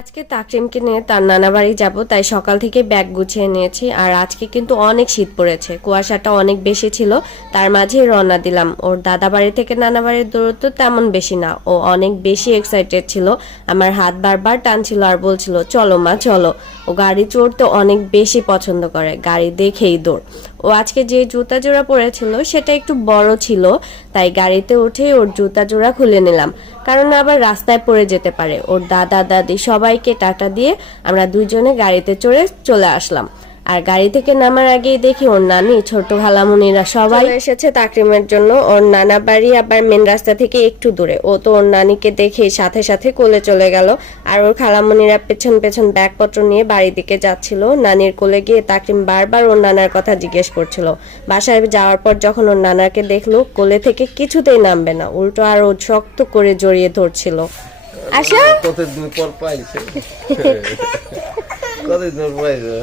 আজকে তাকরিমকে নিয়ে তার নানা বাড়ি যাব, তাই সকাল থেকে ব্যাগ গুছিয়ে নিয়েছি। আর আজকে কিন্তু অনেক শীত পড়েছে, কুয়াশাটা অনেক বেশি ছিল। তার মাঝেই রওনা দিলাম। ওর দাদা বাড়ি থেকে নানা বাড়ির দূরত্ব তেমন বেশি না। ও অনেক বেশি এক্সাইটেড ছিল, আমার হাত বারবার টানছিল আর বলছিল চলো মা চলো। ও গাড়ি চড়তে অনেক বেশি পছন্দ করে, গাড়ি দেখেই দৌড়। ও আজকে যে জুতা জোড়া পরেছিল সেটা একটু বড় ছিল, তাই গাড়িতে উঠে ওর জুতা জোড়া খুলে নিলাম, কারণ আবার রাস্তায় পড়ে যেতে পারে। ওর দাদা দাদি সবাইকে টাটা দিয়ে আমরা দুইজনে গাড়িতে চড়ে চলে আসলাম। আর গাড়ি থেকে নামার আগেই দেখি ওর নানি, ছোট খালামুনিরা সবাই এসেছে তাকরিমের জন্য। ওর নানা বাড়ি আবার মেন রাস্তা থেকে একটু দূরে। ও তো ওর নানিকে দেখে সাথে সাথে কোলে চলে গেল। আর ওর খালামুনিরা পেছন পেছন ব্যাগপত্র নিয়ে বাড়ির দিকে যাচ্ছিল। নানির কোলে গিয়ে তাকরিম বারবার ওর নানার কথা জিজ্ঞেস করছিল। বাসায় যাওয়ার পর যখন ওর নানাকে দেখলো, কোলে থেকে কিছুতেই নামবে না, উল্টো আরো শক্ত করে জড়িয়ে ধরছিল। আশা কতদিন পর পাইছে কতদিন পর পাইছে